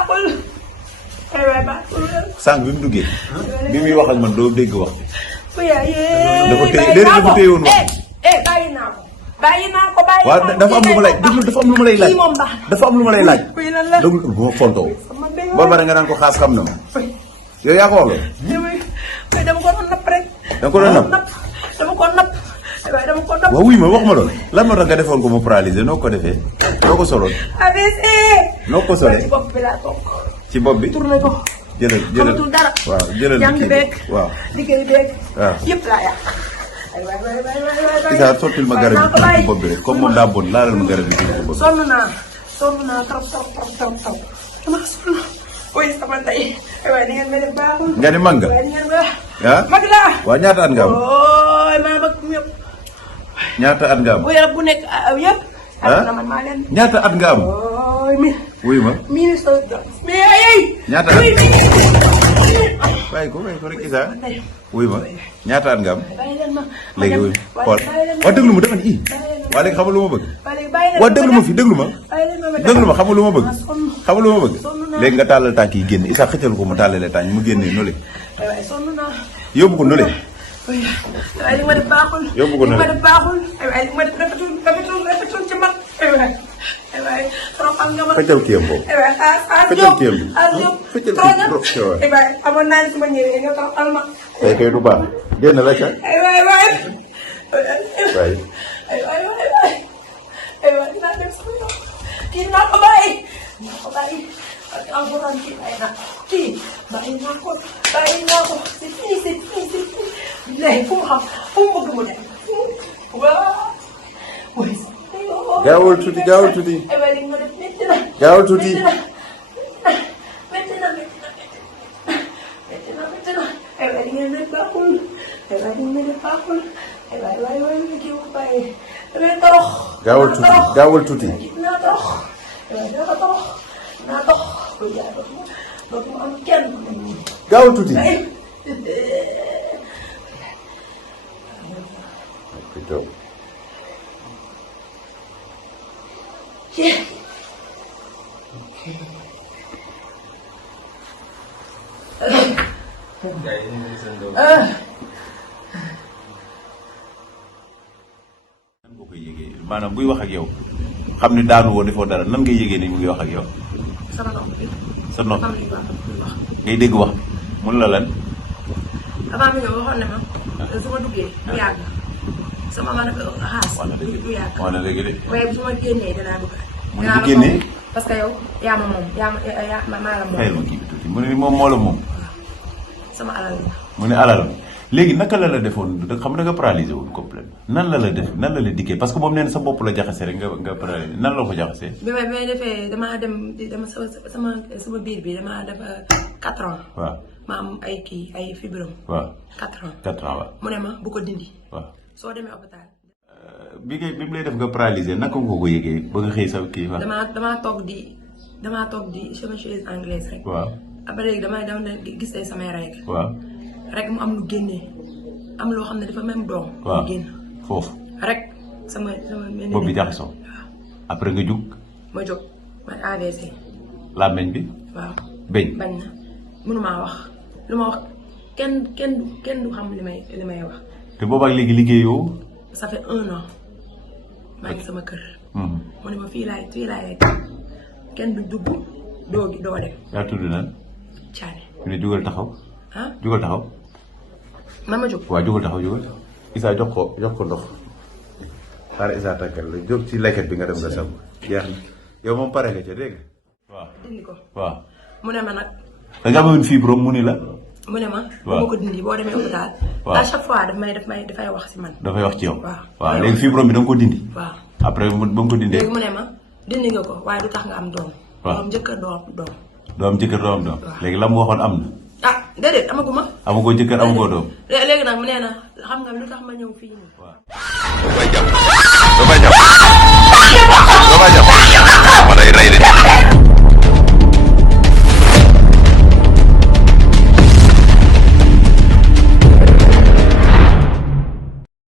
baaxul. aywa baaxul. sànq bi mu duggee. bi muy wax ak man doo dégg wax. dafa téye woon wax. bàyyi naa ko. bàyyi naa ko bàyyi naa ko. waaw dafa am lu ma lay déglu dafa am lu ma lay laaj. dafa am lu ma lay laaj. déglu bu ma fontoo. boo bare nga naan ko xaas xam na ma. yow yaa ko wax loolu. dama ko doon napp rek. da nga ko doon napp. dama ko napp. waaye dama ko napp. waaw wuy ma wax ma loolu. lan moo tax nga defoon ko mu paralysé noo ko defee. noo ko soloon. ABC. noo ko solee. ci bopp bi laa toog. ci bopp bi. tourné ko. jëlal xamatul dara. waaw jëlal jàng beeg. waaw liggéey beeg. waaw yëpp laa yàq. Isa sottil ma garab bi ci bopp bi rek comme moom daa bon laalal ma garab bi ci bopp bi. sonn naa trop. dama sonn. oui sama ndey. waaye di ngeen mel ni baaxul. nga ni mag nga. waaye di ngeen mel. ah mag laa. waaw ñaata at nga am. ooy maa bëgg ñëpp. ñaata at nga am. bu yàlla bu nekk yëpp. ah man maa leen. ñaata at nga am. ooy mi. wuy ma. ministre mais ay. ñaata at. bàyyi ko rek Isa. wuy ma ñaata at nga am. bàyyi leen ma. léegi wuy xool waaw déglu ma demal waa léegi xamal lu ma bëgg. waaw déglu ma fi déglu ma. déglu ma xamal lu ma bëgg. xamal lu ma bëgg. léegi nga tàllal tànk yi génn Isa xëccal ko mu tàllalee tànk mu génnee nole. yóbbu ko nole. waaye li ma def baaxul. yóbbu ko nole li ma def baaxul. waaye li ma def rafetul ci man. waaye trop am nga ma. xëccal kiyam boobu. xëccal kiyam bi. xëccal kiyam bi. waaye amoon naa ne su ma ñëwee nga trop am ma. tey kay du baax génn la ca. waay. dinaa dem sama yoon. kii naa ko bàyyi. ak alxuraan kii bàyyi naa ko. bàyyi naa ko. c'est fini. léegi fu mu xam fu mu bëgg mu dem. waaw. gaawal tuuti. gaawal tuuti. gaawal tuuti. gaawal tuuti. maanaam buy wax ak yow xam ne daanu woon defoo dara nan ngay yëgee ni mu ngi wax ak yow. sa nopp ngay dégg wax mun la lan. avant mi ñëw waxoon na ma su ma duggee du yàgg sama ma dafa xaas du yàgg. wax na léegi de. waaye bu ma génnee danaa dugg. mu ne bu génnee. parce que yow yaa ma moom maa la moom. xëy na kii bi tuuti mu ne moom moo la moom. sama alal la. mu ne alalam léegi naka la defoon xam nga paralysé wul complètement nan la def nan la dikkee parce que moom nee na sa bopp la jaxase rek nga paralysé nan la ko jaxasee. bi may defee damaa dem sama biir bi damaa def 4 ans. waaw ma am ay fibrome. waaw 4 ans. 4 ans waaw. mu ne ma bu ko dindi. waaw soo demee hôpital. bi mu lay def nga paralysé naka nga ko yëgee ba nga xëy sa kii waaw. damaa toog di sama chaise anglaise rek. waaw après léegi dama gis ay samay règles. waaw. rek mu am lu génnee am loo xam ne dafa même doom. waaw génn foofu. rek sama. bopp bi jaxasoo. après nga jug. ma jóg ma AVC. làmmeñ bi. waaw beñ bañ na mënumaa wax lu ma wax kenn du xam li may wax. te boobaak léegi liggéeyoo. ça fait 1 an maa ngi sama kër. mu ne ma fii laay kenn du dugg doo dem. yaa tudd nan. Thiané. ñu ne jugal taxaw. ah jugal taxaw. man ma jóg. waaw jugal taxaw jugal. Isa jox ko ndox. xaaral Isa tàkkal la jóg ci lekket bi nga dem nga sangu. jeex na yow moom pare nga ca dégg nga. waaw dindi ko. waaw. mu ne ma nag. da nga amoon fibrome mu ni la. mu ne ma. waaw bu ma ko dindi boo demee hôpital. waaw à chaque fois dafay wax si man. dafay wax ci yow. waaw léegi fibrome bi da nga ko dindi. waaw après ba nga ko dindee. léegi mu ne ma dindi nga ko waaye du tax nga am doom. waaw doom jëkkër doom. doo am jëkkër doo am doom. léegi la mu waxoon am na. ah déedéet amaguma. amagoo jëkkër amagoo doom. léegi nag mu nee na xam nga lu tax ma ñëw fii nii. waaw. doo may jàpp. doo may jàpp. doo may jàpp. ma day rey de.